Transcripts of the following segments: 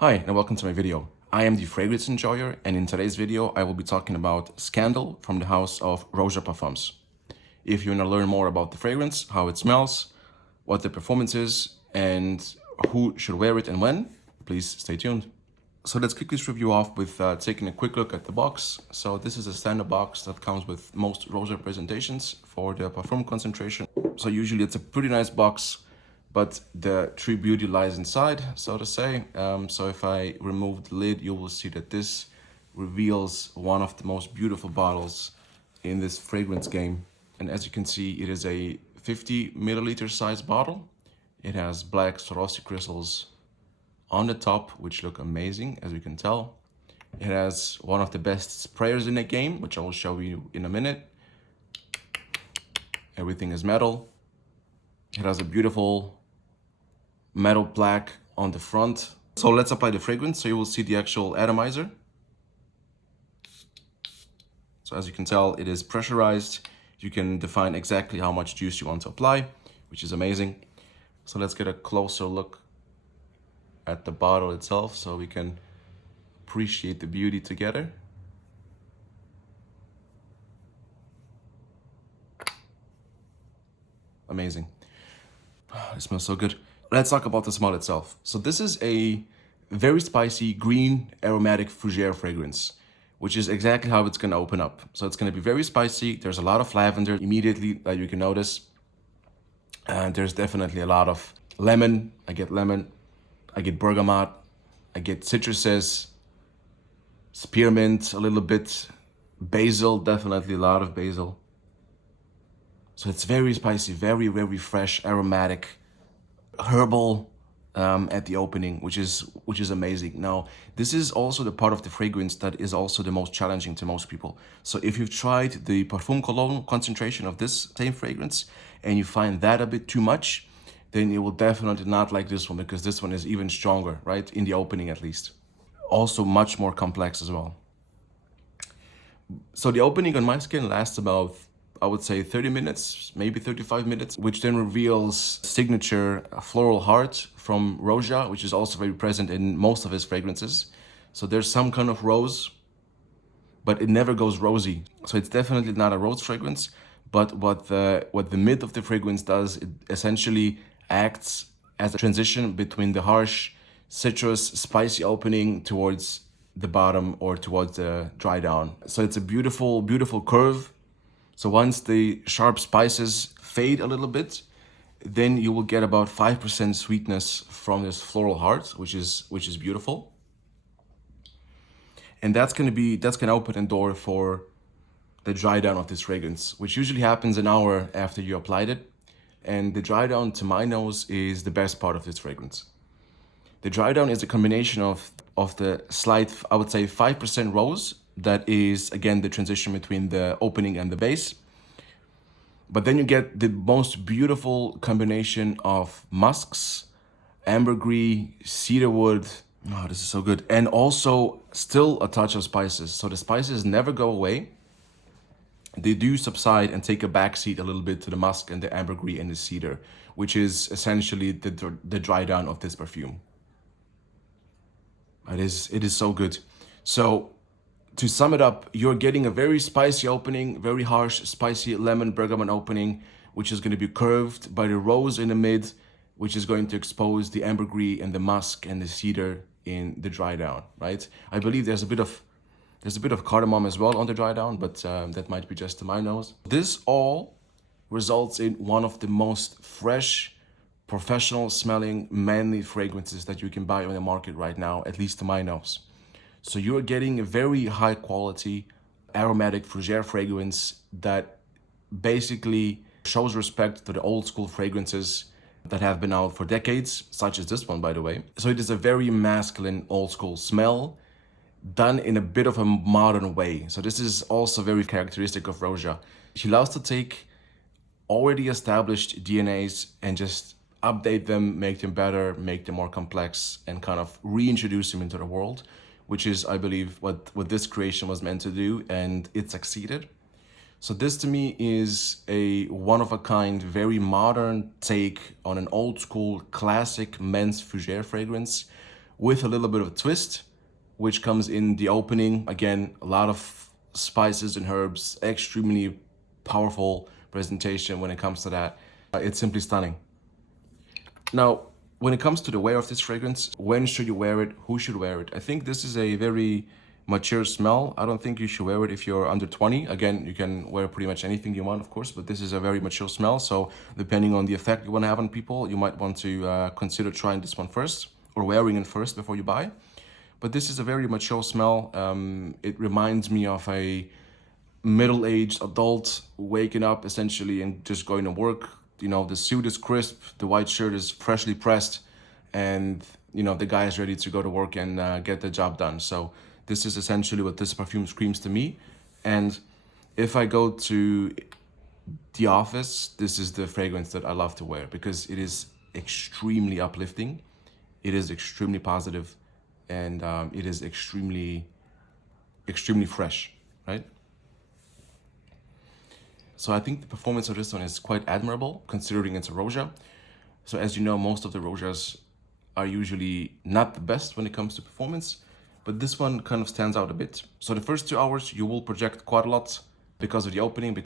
Hi and welcome to my video. I am the fragrance enjoyer, and in today's video I will be talking about Scandal from the house of Roja Parfums. If you want to learn more about the fragrance, how it smells, what the performance is, and who should wear it and when, please stay tuned. So let's kick this review off with taking a quick look at the box. So this is a standard box that comes with most Roja presentations for the Parfum concentration. So usually it's a pretty nice box, but the true beauty lies inside, so to say. So if I remove the lid, you will see that this reveals one of the most beautiful bottles in this fragrance game. And as you can see, it is a 50 milliliter size bottle. It has black Swarovski crystals on the top, which look amazing, as you can tell. It has one of the best sprayers in the game, which I will show you in a minute. Everything is metal. It has a beautiful metal plaque on the front. So let's apply the fragrance. So you will see the actual atomizer. So as you can tell, it is pressurized. You can define exactly how much juice you want to apply, which is amazing. So let's get a closer look at the bottle itself so we can appreciate the beauty together. Amazing. It smells so good. Let's talk about the smell itself. So this is a very spicy green aromatic fougere fragrance, which is exactly how it's going to open up. So it's going to be very spicy. There's a lot of lavender immediately that you can notice. And there's definitely a lot of lemon. I get lemon. I get bergamot. I get citruses, spearmint a little bit, basil, definitely a lot of basil. So it's very spicy, very, very fresh, aromatic, herbal at the opening, which is amazing. Now, this is also the part of the fragrance that is also the most challenging to most people. So if you've tried the Parfum Cologne concentration of this same fragrance and you find that a bit too much, then you will definitely not like this one, because this one is even stronger, right? In the opening, at least. Also much more complex as well. So the opening on my skin lasts about, I would say, 30 minutes, maybe 35 minutes, which then reveals signature floral heart from Roja, which is also very present in most of his fragrances. So there's some kind of rose, but it never goes rosy. So it's definitely not a rose fragrance, but what the mid of the fragrance does, it essentially acts as a transition between the harsh citrus spicy opening towards the bottom or towards the dry down. So it's a beautiful, beautiful curve. So once the sharp spices fade a little bit, then you will get about 5% sweetness from this floral heart, which is beautiful. And that's gonna open the door for the dry down of this fragrance, which usually happens an hour after you applied it. And the dry down, to my nose, is the best part of this fragrance. The dry down is a combination of the slight, I would say, 5% rose. That is, again, the transition between the opening and the base. But then you get the most beautiful combination of musks, ambergris, cedarwood. Oh, this is so good. And also still a touch of spices. So the spices never go away. They do subside and take a backseat a little bit to the musk and the ambergris and the cedar, which is essentially the dry down of this perfume. It is so good. So to sum it up, you're getting a very spicy opening, very harsh, spicy lemon bergamot opening, which is going to be curved by the rose in the mid, which is going to expose the ambergris and the musk and the cedar in the dry down, right? I believe there's a bit of cardamom as well on the dry down, but that might be just to my nose. This all results in one of the most fresh, professional smelling, manly fragrances that you can buy on the market right now, at least to my nose. So you're getting a very high quality aromatic fougere fragrance that basically shows respect to the old school fragrances that have been out for decades, such as this one, by the way. So it is a very masculine old school smell done in a bit of a modern way. So this is also very characteristic of Roja. He loves to take already established DNAs and just update them, make them better, make them more complex, and kind of reintroduce them into the world, which is, I believe, what this creation was meant to do, and it succeeded. So this to me is a one-of-a-kind, very modern take on an old school classic men's fougere fragrance, with a little bit of a twist, which comes in the opening. Again, a lot of spices and herbs, extremely powerful presentation when it comes to that. It's simply stunning. Now, when it comes to the wear of this fragrance, when should you wear it? Who should wear it? I think this is a very mature smell. I don't think you should wear it if you're under 20. Again, you can wear pretty much anything you want, of course, but this is a very mature smell. So depending on the effect you want to have on people, you might want to consider trying this one first or wearing it first before you buy. But this is a very mature smell. It reminds me of a middle-aged adult waking up essentially and just going to work. You know, the suit is crisp, the white shirt is freshly pressed, and you know, the guy is ready to go to work and get the job done. So this is essentially what this perfume screams to me. And if I go to the office, this is the fragrance that I love to wear because it is extremely uplifting, it is extremely positive, and it is extremely fresh, right? So I think the performance of this one is quite admirable considering it's a Roja. So as you know, most of the Rojas are usually not the best when it comes to performance, but this one kind of stands out a bit. So the first 2 hours you will project quite a lot because of the opening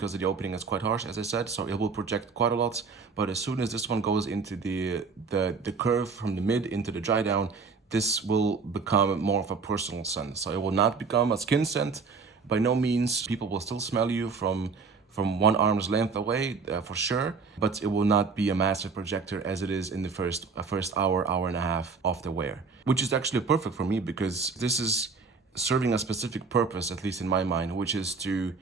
is quite harsh, as I said, so it will project quite a lot. But as soon as this one goes into the curve from the mid into the dry down, this will become more of a personal scent. So it will not become a skin scent. By no means, people will still smell you from 1 arm's length away, for sure, but it will not be a massive projector as it is in the first hour and a half of the wear, which is actually perfect for me because this is serving a specific purpose, at least in my mind, which is to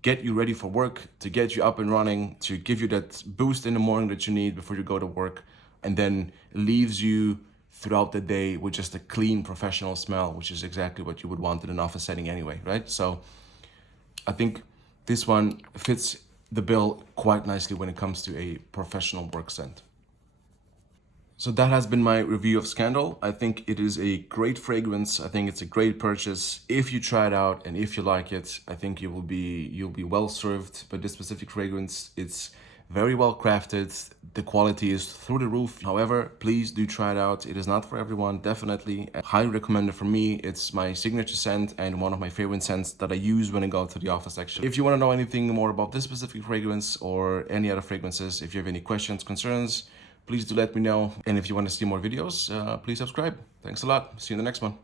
get you ready for work, to get you up and running, to give you that boost in the morning that you need before you go to work, and then leaves you throughout the day with just a clean professional smell, which is exactly what you would want in an office setting anyway, right? So I think this one fits the bill quite nicely when it comes to a professional work scent. So that has been my review of Scandal. I think it is a great fragrance. I think it's a great purchase. If you try it out and if you like it, I think you'll be well served by this specific fragrance. It's very well crafted. The quality is through the roof. However, please do try it out. It is not for everyone, definitely. I highly recommend it for me. It's my signature scent and one of my favorite scents that I use when I go to the office, actually. If you want to know anything more about this specific fragrance or any other fragrances, if you have any questions, concerns, please do let me know. And if you want to see more videos, please subscribe. Thanks a lot. See you in the next one.